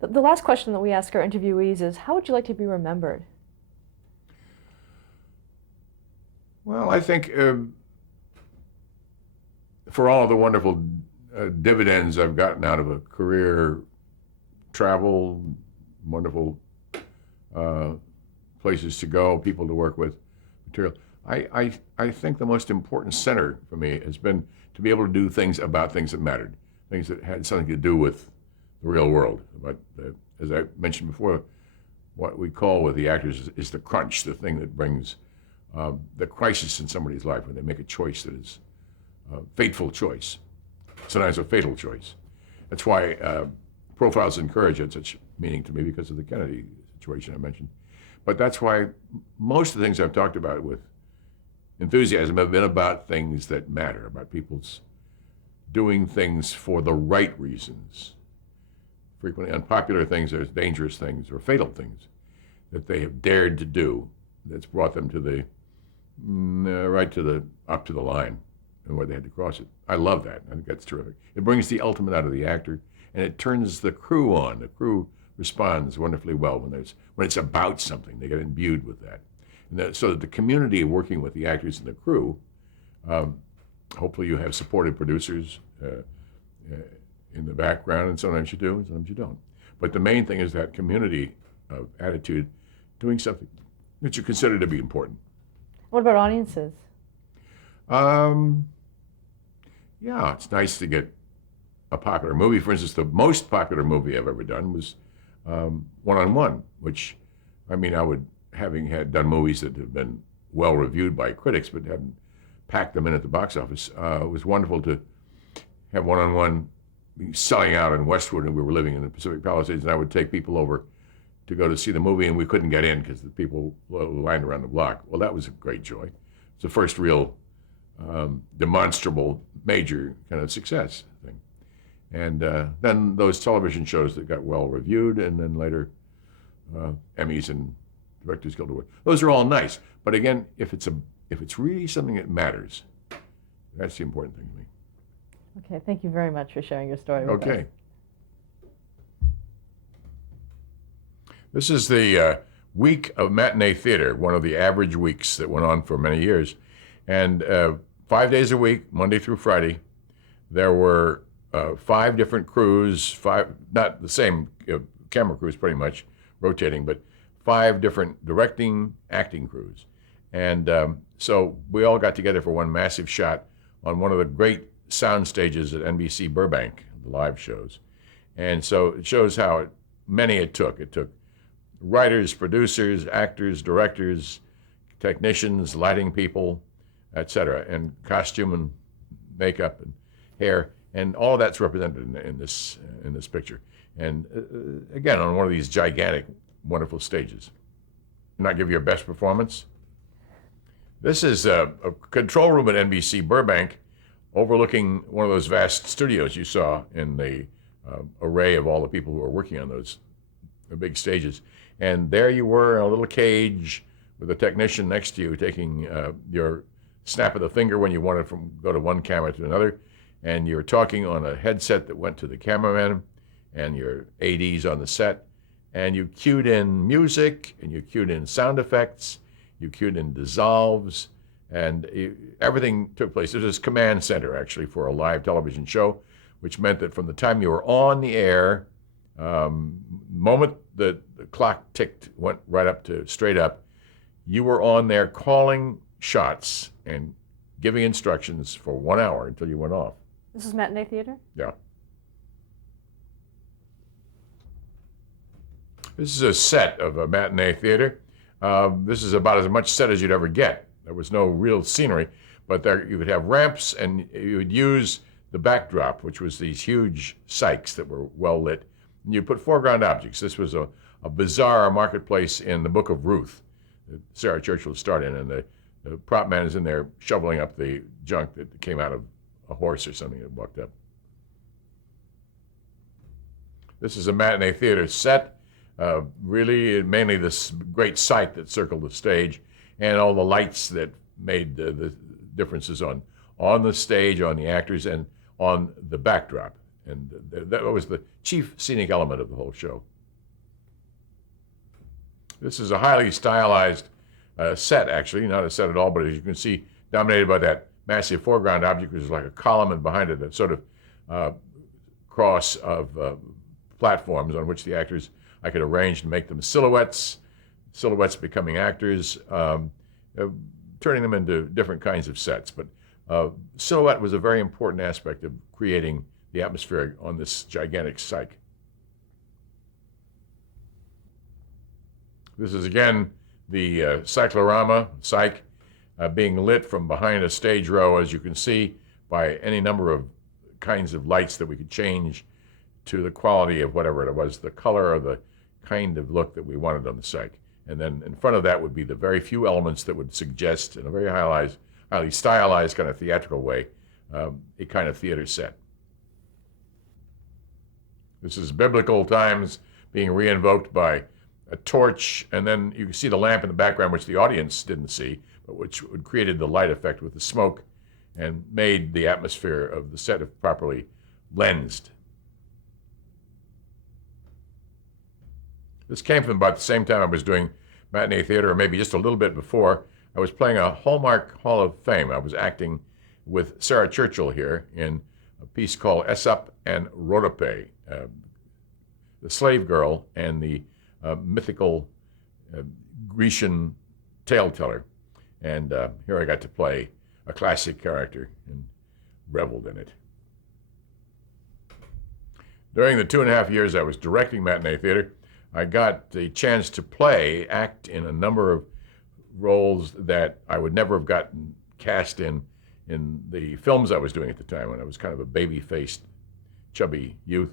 The last question that we ask our interviewees is, how would you like to be remembered? Well, I think for all of the wonderful dividends I've gotten out of a career, travel, wonderful uh, places to go, people to work with, material. I think the most important center for me has been to be able to do things about things that mattered, things that had something to do with the real world. But as I mentioned before, what we call with the actors is the crunch, the thing that brings the crisis in somebody's life when they make a choice that is a fateful choice, sometimes a fatal choice. That's why Profiles in Courage had such meaning to me because of the Kennedy situation I mentioned. But that's why most of the things I've talked about with enthusiasm have been about things that matter, about people's doing things for the right reasons. Frequently unpopular things, there's dangerous things or fatal things that they have dared to do that's brought them to the right to the up to the line and where they had to cross it. I love that. I think that's terrific. It brings the ultimate out of the actor and it turns the crew on. The crew responds wonderfully well when it's about something. They get imbued with that. So that the community working with the actors and the crew, hopefully you have supportive producers in the background, and sometimes you do, and sometimes you don't. But the main thing is that community of attitude, doing something that you consider to be important. What about audiences? Um, yeah, it's nice to get a popular movie. For instance, the most popular movie I've ever done was One-on-One, which, I mean, having had done movies that have been well reviewed by critics, but hadn't packed them in at the box office, it was wonderful to have One-on-One selling out in Westwood, and we were living in the Pacific Palisades, and I would take people over to go to see the movie, and we couldn't get in because the people lined around the block. Well, that was a great joy. It's the first real demonstrable major kind of success thing. And then those television shows that got well reviewed, and then later Emmys and Directors Guild Award. Those are all nice, but again, if it's really something that matters, that's the important thing to me. Okay, thank you very much for sharing your story with us. Okay. This is the week of matinee theater, one of the average weeks that went on for many years. And 5 days a week, Monday through Friday, there were 5 different crews, not the same camera crews pretty much, rotating, but 5 different directing, acting crews. And so we all got together for one massive shot on one of the great sound stages at NBC Burbank, the live shows. And so it shows how many it took. It took writers, producers, actors, directors, technicians, lighting people, etc., and costume and makeup and hair, and all of that's represented in this picture. And again, on one of these gigantic, wonderful stages. And I give you your best performance. This is a control room at NBC Burbank, overlooking one of those vast studios you saw in the array of all the people who are working on those big stages. And there you were in a little cage with a technician next to you taking your snap of the finger when you wanted to go to one camera to another. And you're talking on a headset that went to the cameraman and your ADs on the set. And you cued in music, and you cued in sound effects, you cued in dissolves, and everything took place. This is command center, actually, for a live television show, which meant that from the time you were on the air, moment the clock ticked, went right up to straight up, you were on there calling shots and giving instructions for 1 hour until you went off. This is matinee theater? Yeah. This is a set of a matinee theater. This is about as much set as you'd ever get. There was no real scenery, but there you would have ramps, and you would use the backdrop, which was these huge sykes that were well lit. And you put foreground objects. This was a bizarre marketplace in the Book of Ruth that Sarah Churchill starred in, and the prop man is in there shoveling up the junk that came out of a horse or something that walked up. This is a matinee theater set. Really, mainly this great cyc that circled the stage, and all the lights that made the differences on the stage, on the actors, and on the backdrop. And that was the chief scenic element of the whole show. This is a highly stylized set, actually, not a set at all, but as you can see, dominated by that massive foreground object, which is like a column, and behind it a sort of cross of platforms on which the actors, I could arrange to make them silhouettes becoming actors, turning them into different kinds of sets. But silhouette was a very important aspect of creating the atmosphere on this gigantic cyc. This is again the cyclorama, cyc, being lit from behind a stage row, as you can see, by any number of kinds of lights that we could change to the quality of whatever it was, the color or the kind of look that we wanted on the cyc. And then in front of that would be the very few elements that would suggest, in a very highly stylized kind of theatrical way, a kind of theater set. This is biblical times being re-invoked by a torch, and then you can see the lamp in the background, which the audience didn't see, but which created the light effect with the smoke and made the atmosphere of the set properly lensed. This came from about the same time I was doing matinee theater, or maybe just a little bit before. I was playing a Hallmark Hall of Fame. I was acting with Sarah Churchill here in a piece called Aesop and Rhodope, the slave girl and the mythical Grecian tale teller. And here I got to play a classic character and reveled in it. During the 2.5 years I was directing matinee theater, I got the chance to act in a number of roles that I would never have gotten cast in the films I was doing at the time, when I was kind of a baby-faced, chubby youth.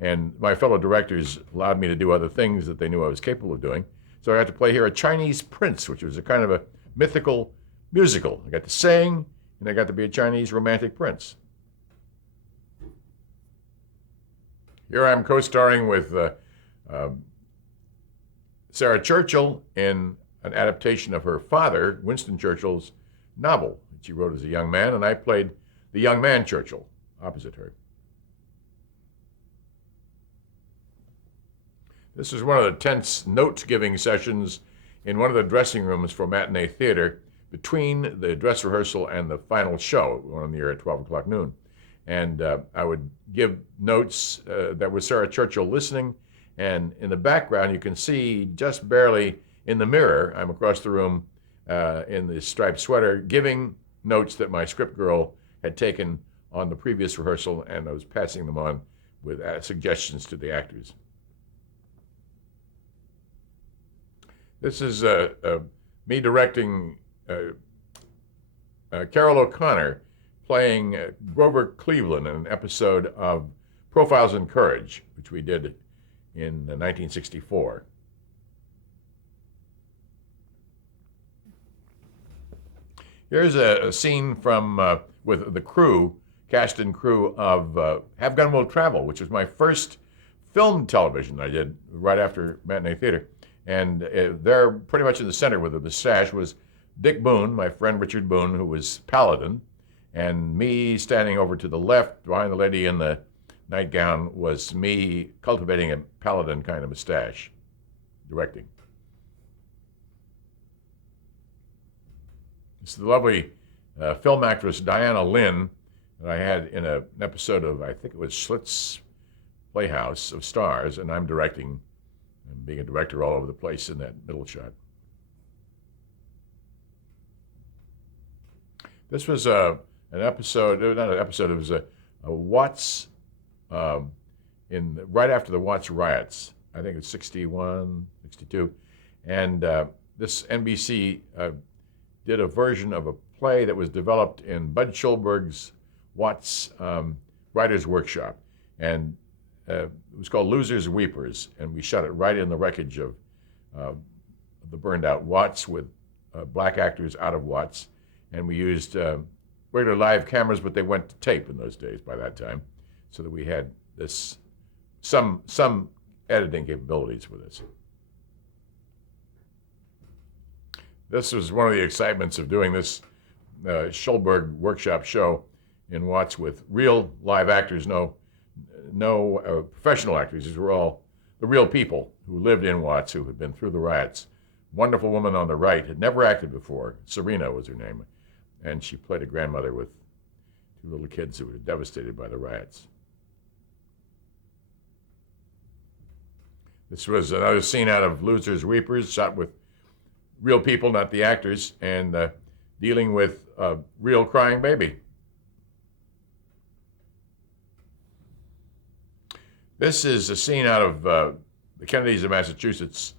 And my fellow directors allowed me to do other things that they knew I was capable of doing. So I got to play here a Chinese prince, which was a kind of a mythical musical. I got to sing, and I got to be a Chinese romantic prince. Here I'm co-starring with Sarah Churchill in an adaptation of her father, Winston Churchill's novel that she wrote as a young man, and I played the young man Churchill opposite her. This is one of the tense note-giving sessions in one of the dressing rooms for matinee theater between the dress rehearsal and the final show, on the air at 12 o'clock noon. And I would give notes that was Sarah Churchill listening, and in the background you can see just barely in the mirror, I'm across the room in the striped sweater, giving notes that my script girl had taken on the previous rehearsal, and I was passing them on with suggestions to the actors. This is me directing Carol O'Connor playing Grover Cleveland in an episode of Profiles in Courage, which we did in 1964. Here's a scene from with the crew, cast and crew of Have Gun Will Travel, which was my first film television I did right after matinee theater. And there, pretty much in the center with the mustache, was Dick Boone, my friend Richard Boone, who was Paladin, and me standing over to the left behind the lady in the nightgown was me cultivating a Paladin kind of mustache, directing. This is the lovely film actress Diana Lynn that I had in an episode of, I think it was Schlitz Playhouse of Stars, and I'm directing and being a director all over the place in that middle shot. This was an episode, not an episode, it was a Watts, right after the Watts riots. I think it's 61, 62. And this NBC did a version of a play that was developed in Bud Schulberg's Watts Writers' Workshop. And it was called Losers Weepers, and we shot it right in the wreckage of the burned out Watts with black actors out of Watts. And we used regular live cameras, but they went to tape in those days by that time, so that we had this some editing capabilities with this. This was one of the excitements of doing this Schulberg workshop show in Watts with real live actors, no no professional actors. These were all the real people who lived in Watts, who had been through the riots. Wonderful woman on the right, had never acted before. Serena was her name. And she played a grandmother with two little kids who were devastated by the riots. This was another scene out of Losers Weepers, shot with real people, not the actors, and dealing with a real crying baby. This is a scene out of the Kennedys of Massachusetts,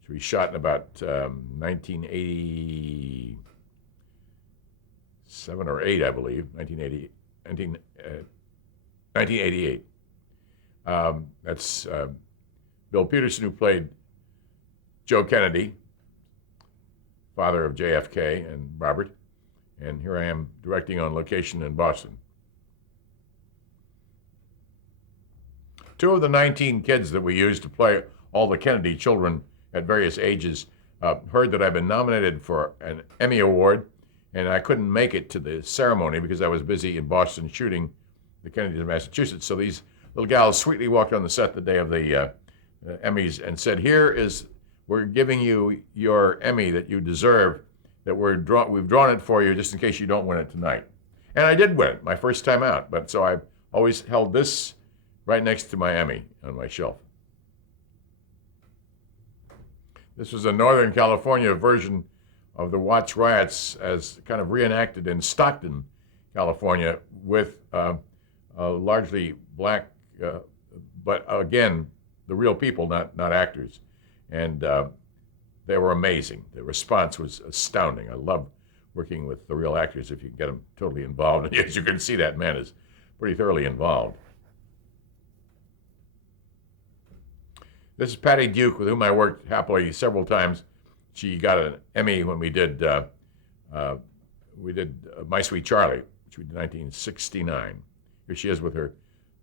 which we shot in about 1987 or 8, I believe, 1988. That's Bill Peterson, who played Joe Kennedy, father of JFK and Robert, and here I am directing on location in Boston. 2 of the 19 kids that we used to play all the Kennedy children at various ages heard that I've been nominated for an Emmy Award, and I couldn't make it to the ceremony because I was busy in Boston shooting the Kennedys of Massachusetts. So these little gals sweetly walked on the set the day of the Emmys and said, we're giving you your Emmy that you deserve, that we've drawn it for you just in case you don't win it tonight. And I did win it, my first time out, but so I've always held this right next to my Emmy on my shelf. This was a Northern California version of the Watts riots as kind of reenacted in Stockton, California, with largely black, but again, the real people, not actors. And they were amazing. The response was astounding. I love working with the real actors if you can get them totally involved. And as you can see, that man is pretty thoroughly involved. This is Patty Duke, with whom I worked happily several times. She got an Emmy when we did My Sweet Charlie, which we did in 1969. Here she is with her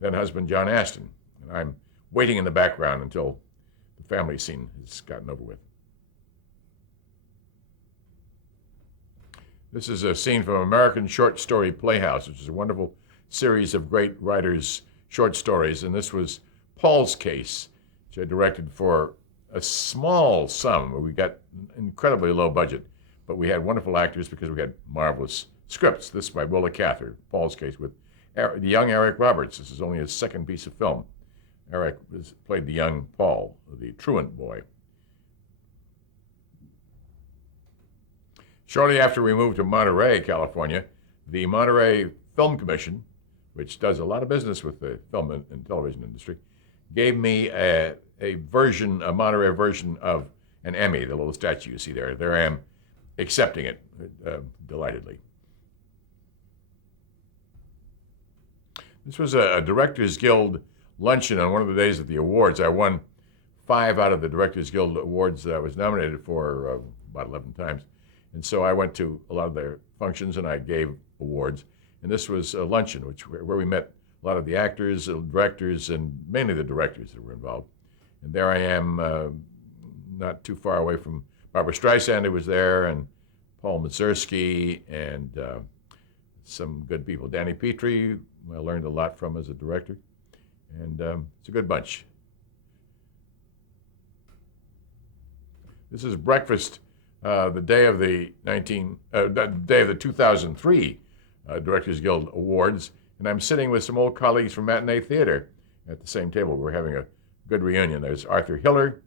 then husband, John Aston. And I'm waiting in the background until the family scene has gotten over with. This is a scene from American Short Story Playhouse, which is a wonderful series of great writers' short stories. And this was Paul's Case, which I directed for a small sum. We got incredibly low budget, but we had wonderful actors because we had marvelous scripts. This by Willa Cather, Paul's Case, with the young Eric Roberts. This is only his second piece of film. Eric played the young Paul, the truant boy. Shortly after we moved to Monterey, California, the Monterey Film Commission, which does a lot of business with the film and television industry, gave me a Monterey version of an Emmy, the little statue you see there. There I am accepting it delightedly. This was a Directors Guild luncheon on one of the days of the awards. I won 5 out of the Directors Guild awards that I was nominated for about 11 times. And so I went to a lot of their functions and I gave awards. And this was a luncheon where we met a lot of the actors, the directors, and mainly the directors that were involved. And there I am, not too far away from Barbra Streisand, who was there, and Paul Mazursky, and some good people. Danny Petrie, who I learned a lot from as a director. And it's a good bunch. This is breakfast the day of the 2003 Directors Guild Awards, and I'm sitting with some old colleagues from Matinee Theater at the same table. We're having a good reunion. There's Arthur Hiller,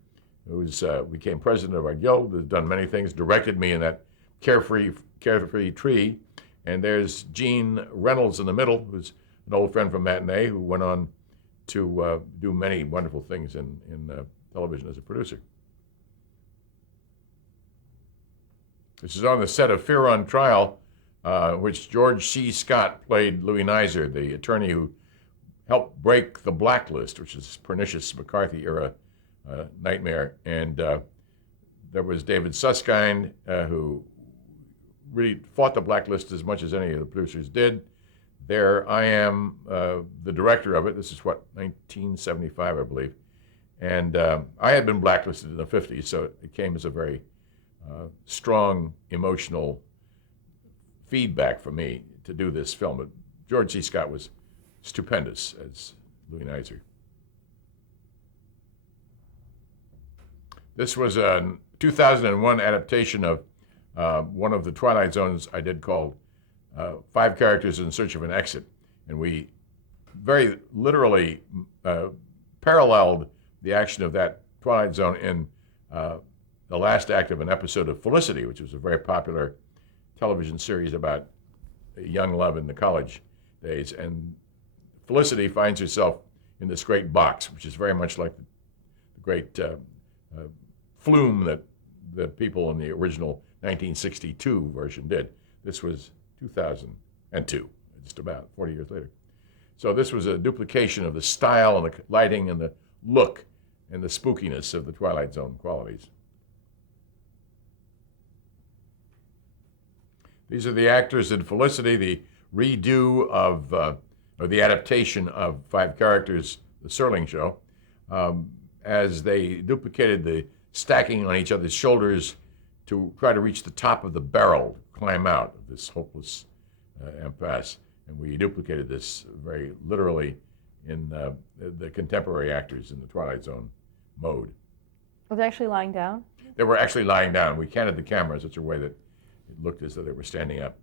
who became president of our guild, has done many things, directed me in that Carefree Tree, and there's Gene Reynolds in the middle, who's an old friend from Matinee, who went on to do many wonderful things in television as a producer. This is on the set of Fear on Trial, which George C. Scott played Louis Nizer, the attorney who helped break the blacklist, which is a pernicious McCarthy-era nightmare. And there was David Susskind, who really fought the blacklist as much as any of the producers did. There I am, the director of it. This is, 1975, I believe. And I had been blacklisted in the 50s, so it came as a very strong emotional feedback for me to do this film. But George C. Scott was stupendous as Louis Nizer. This was a 2001 adaptation of one of the Twilight Zones I did called Five Characters in Search of an Exit. And we very literally paralleled the action of that Twilight Zone in the last act of an episode of Felicity, which was a very popular television series about young love in the college days. And Felicity finds herself in this great box, which is very much like the great flume that the people in the original 1962 version did. This was 2002, just about 40 years later. So this was a duplication of the style and the lighting and the look and the spookiness of the Twilight Zone qualities. These are the actors in Felicity, the redo of, or the adaptation of Five Characters, the Serling Show, as they duplicated the stacking on each other's shoulders to try to reach the top of the barrel, climb out of this hopeless impasse. And we duplicated this very literally in the contemporary actors in the Twilight Zone mode. Was they actually lying down? They were actually lying down. We canted the camera in such a way that it looked as though they were standing up.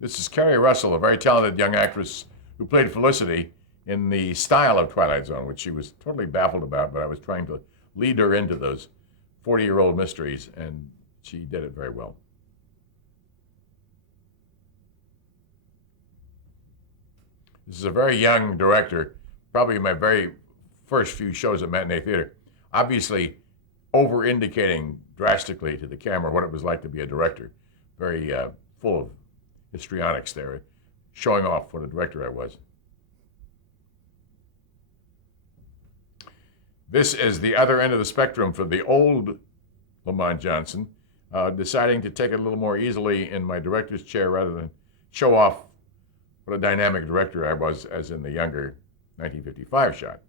This is Carrie Russell, a very talented young actress who played Felicity in the style of Twilight Zone, which she was totally baffled about, but I was trying to lead her into those 40-year-old mysteries, and she did it very well. This is a very young director, probably my very first few shows at Matinee Theater, obviously over-indicating drastically to the camera what it was like to be a director. Very full of histrionics there, showing off what a director I was. This is the other end of the spectrum for the old Lamont Johnson, deciding to take it a little more easily in my director's chair rather than show off what a dynamic director I was as in the younger 1955 shot.